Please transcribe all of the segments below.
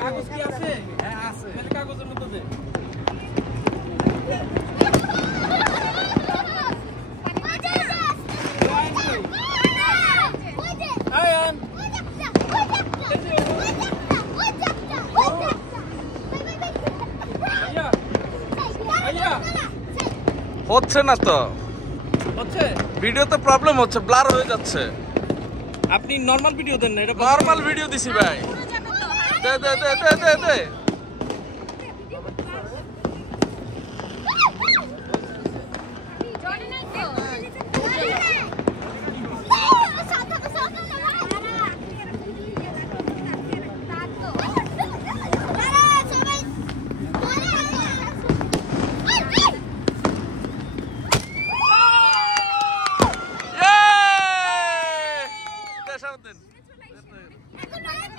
কাগজ কি আছে? হ্যাঁ আছে। তাহলে কাগজের মধ্যে দে। হচ্ছে না তো, হচ্ছে ভিডিও তো প্রবলেম হচ্ছে, ব্লার হয়ে যাচ্ছে। আপনি নরমাল ভিডিও দেন না, এটা নরমাল ভিডিও দিছি ভাই। দে দে দে দে দে দে।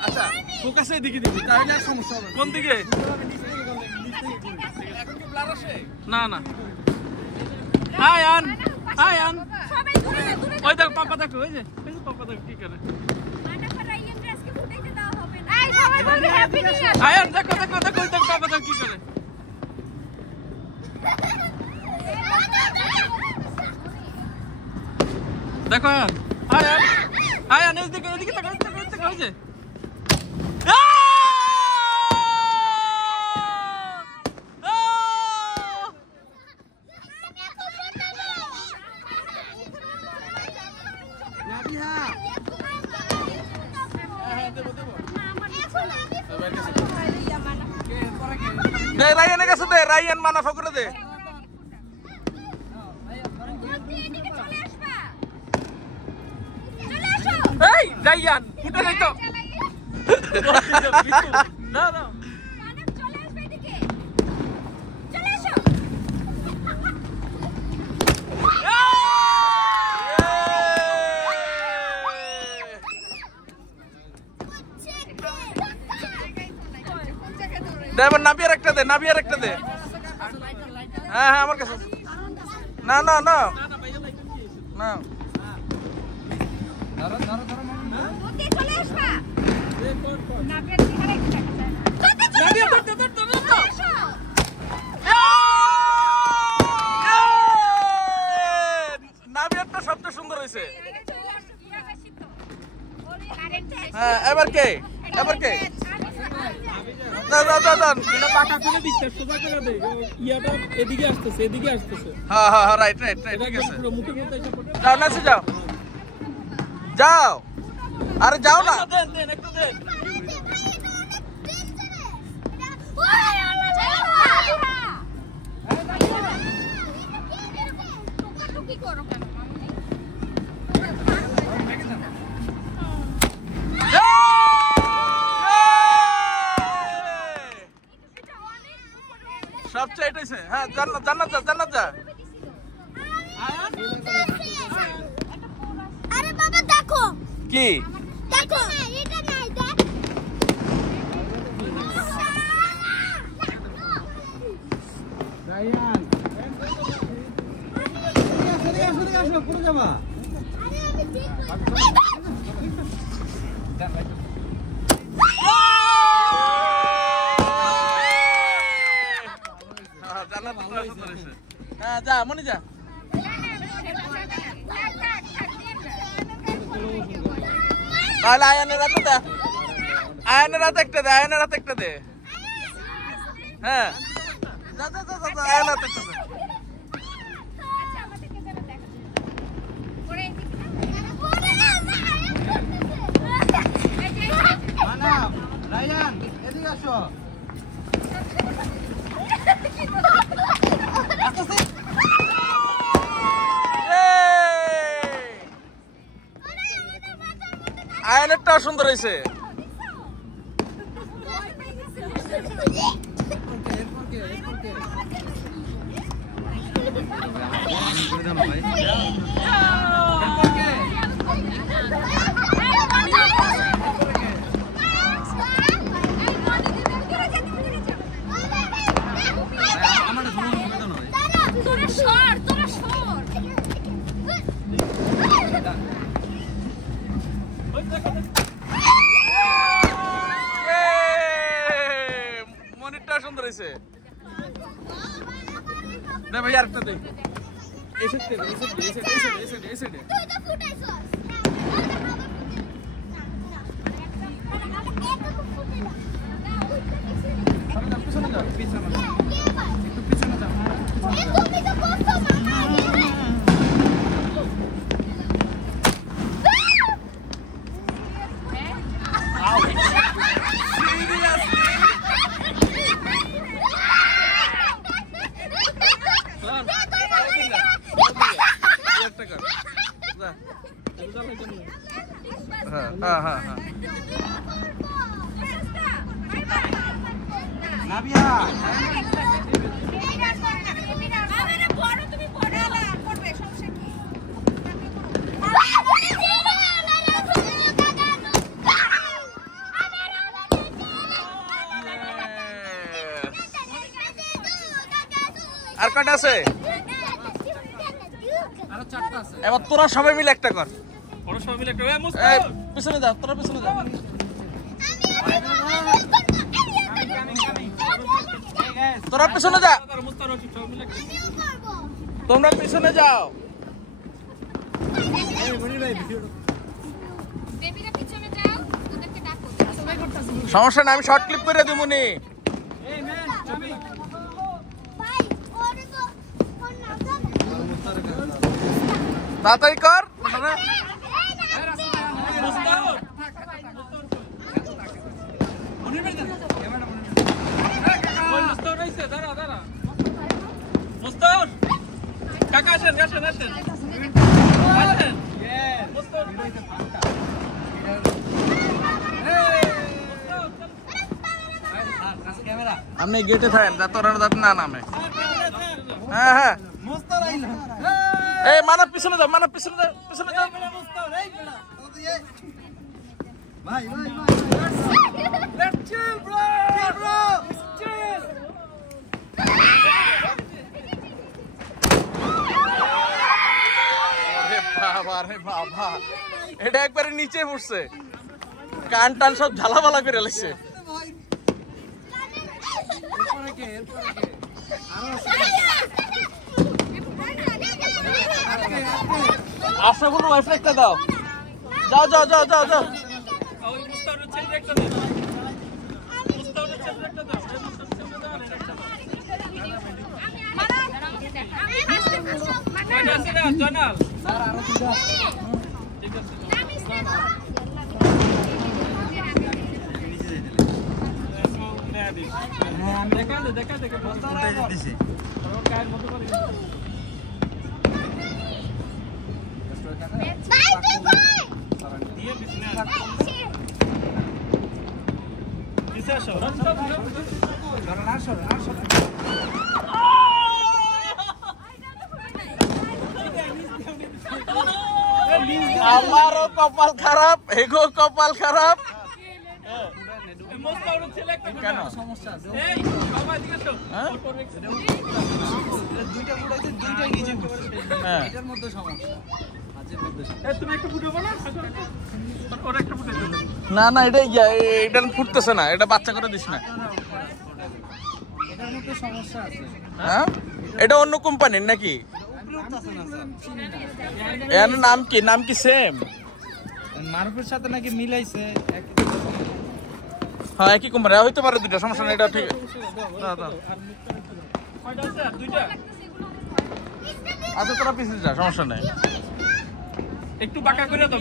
আচ্ছা ফোকাসে এদিকে দিবি, তাহলে আর সমস্যা হবে না। কোন দিকে? এখন কি ব্লার আসে? না না। হাই আন, হাই আন। সবাই দূরে দূরে। ওই দেখো পাপা, দেখো ওই যে পাপা দেখো কি করে। মানা করাই এন্ট্রি আজকে ফুটাইতে দাও হবে না। এই সবাই বলবে হ্যাপি নিউ ইয়ার। হাই আন, দেখো দেখো দেখো ওই দেখো পাপা দেখো কি করে। দেখো আন, হাই আন, হাই আন, এদিকে এদিকে দেখো, এদিকে দেখো ওই যে। রায়ানের কাছে দে, রায়ান মানাফা করে দে। এই রায়ান উঠে নাই তো। না না চলে আসবে এদিকে। চলে আসো। দে এবার নাবিয়ার একটা দে, নাবিয়ার একটা দে। হ্যাঁ হ্যাঁ আমার কাছে। না না না না, ধরো ধরো ধরো মামা। ওকে চলে আসবা। না পেট ছেড়ে একটা। নাবিয়া ধর ধর ধর ধর। আসো। নাবিয়ারটা সবচেয়ে সুন্দর হয়েছে। কারেন্ট হ্যাঁ এবার কে? এবার কে? না না না না। এটা পাকা করে দিচ্ছে, সোজা করে দে। ইয়াটা এদিকে আসতেছে, এদিকে আসতেছে। হ্যাঁ হ্যাঁ হ্যাঁ রাইট রাইট রাইট, এটা ঠিক আছে। পুরো মুখের মধ্যে এসে পড়ে। যাও নাচে যাও, যাও, আরে যাও না। দেন দেন একটু দেন। কি করো কেন মামনি? সবচেয়ে এটা হয়েছে। হ্যাঁ জান্নাত জান্নাত যা, জান্নাত যা। আরে বাবা দেখো, কি দেখো এটা নাই দেখ। রায়ান এদিকে আসো পুরো যাবা। আরে আমি দেখো। জান্নাত ভালো হয়েছে। হ্যাঁ যা মনি যা। তাহলে আয়ানের রাতে দে, আয়ানের রাতে একটা দে, আয়ানের রাতে একটা দে। হ্যাঁ যা যা যা যা, আয়ানের রাতে একটা দে। আচ্ছা আমাদেরকে যেন দেখা পরে মানাম রায়ান এদিকে আসো। আয়ানেরটাও সুন্দর হয়েছে। তোরা সর, তোরা সর। রয়েছে না ভাই আরেকটা দে এই সাইডে এই সাইডে তুই তো ফুটাইছস পিছনে যাও একটু পিছনে যাও তুমি তো বসো মামা আর কটা আছে এবার তোরা সবাই মিলে একটা কর পিছনে যাও তোরা পিছনে যাও তোরা পিছনে যা তোমরা পিছনে যাও সমস্যা না আমি শর্ট ক্লিপ করে দেবো নি তাড়াতাড়ি কর কাকা আসেন আসেন আসেন আপনি গেটে থাকেন যা তোরা না নামে হ্যাঁ হ্যাঁ এই মানব পিছনে যাও মানব পিছনে যাও পিছনে যাও ভাই Let's chill, bro. Let's chill. আরে বাবা এটা একবারে নিচে পড়ছে কান টান সব ঝালাপালা করে লাগছে আসলে কোনো ওয়াইফাই একটা দাও যাও যাও যাও যাও যাও আমারও কপাল খারাপ এগো কপাল খারাপ কেন সমস্যা আছে এই বাবা দিকে তো দুইটা ফুটাইছে দুইটাই নিচে পড়ছে এটার মধ্যে সমস্যা মাঝের মধ্যে এই তুমি একটা ফুটাবো না ওর একটা ফুটাই দাও না না এটা ফুটতেছে না এটা বাচ্চা করে দিস না এটার মধ্যে সমস্যা আছে হ্যাঁ এটা অন্য কোম্পানির নাকি এর নাম কি সেম মারুফের সাথে নাকি মিলাইছে হ্যাঁ একই কোম্পানি হইতে পারে দুটো সমস্যা নেই এটা ঠিক আচ্ছা তোরা পিছিয়ে যা সমস্যা নেই একটু বাঁকা করে দাও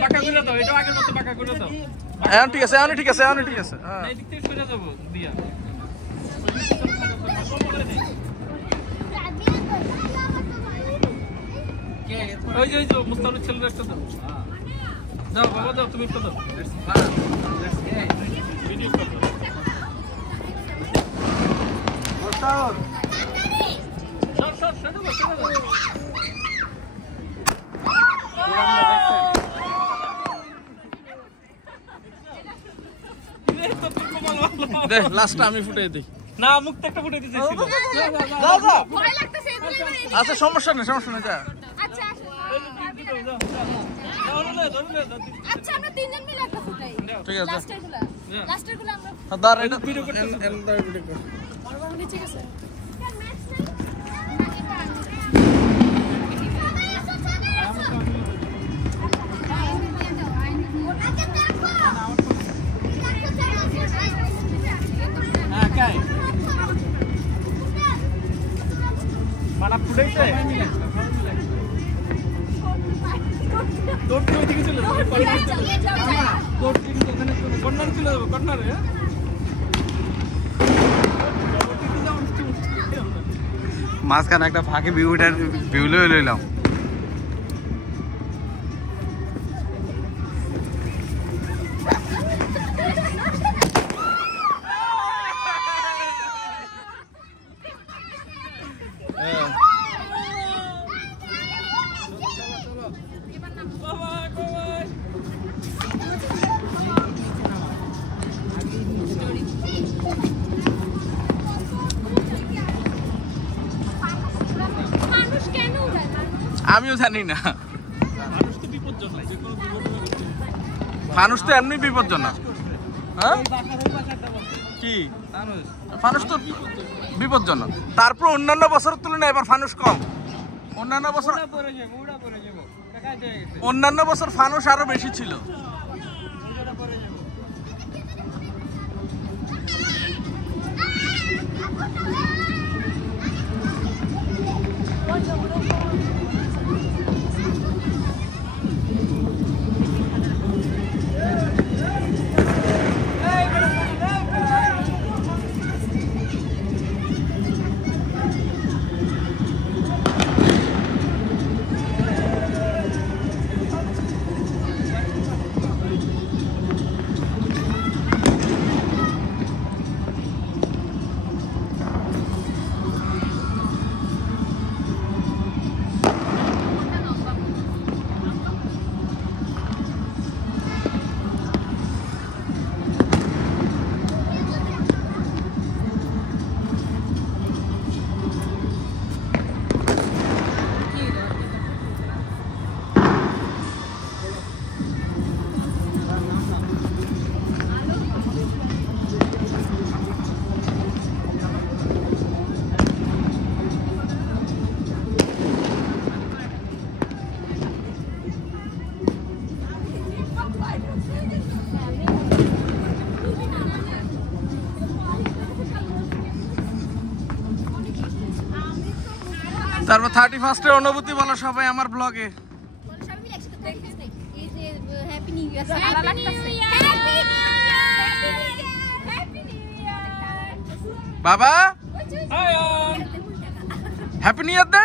এটা আগের মতো বাঁকা করে দাও এখন ঠিক আছে এখন ঠিক আছে হ্যাঁ এই দিক থেকে সরে যাব দিয়া ওই যে মুস্তাফিজ ছেলের একটা দাও যাও বাবা দাও তুমি একটা দাও ভিডিও কর দেখ লাস্টটা আমি ফুটাই দিই না মুক্ত একটা ফুটাই দিতেছি ভয় লাগতেছে এগুলো আচ্ছা সমস্যা নেই যা আচ্ছা আচ্ছা আমরা তিনজন মিলে একটা ফুটাই ঠিক আছে লাস্টের গুলা লাস্টের গুলো আমরা দাঁড়া এটা ভিডিও করতে বড় নিচে গেছে মানা ফুটাইছে দৌড়তে ওইদিকে চলে যাবে দৌড়তে কিন্তু ওখানে কর্নার চলে যাবে কর্নারে মাঝখানে একটা ফাঁকে ভিউ লইলাম মানুষ কেন উড়ায় আমিও জানি না মানুষ তো বিপজ্জনক যে কোনো মানুষ তো এমনি বিপজ্জনক হ্যাঁ কি ফানুস তো বিপজ্জনক তারপর অন্যান্য বছরের তুলনায় এবার ফানুস কম অন্যান্য বছর ফানুস আরো বেশি ছিল তারপর 31 এর অনুভূতি বলো সবাই আমার ব্লগে হ্যাপি নিউ ইয়ার ভালো লাগতেছে হ্যাপি নিউ ইয়ার বাবা হাই হ্যাপি নিউ ইয়ার দে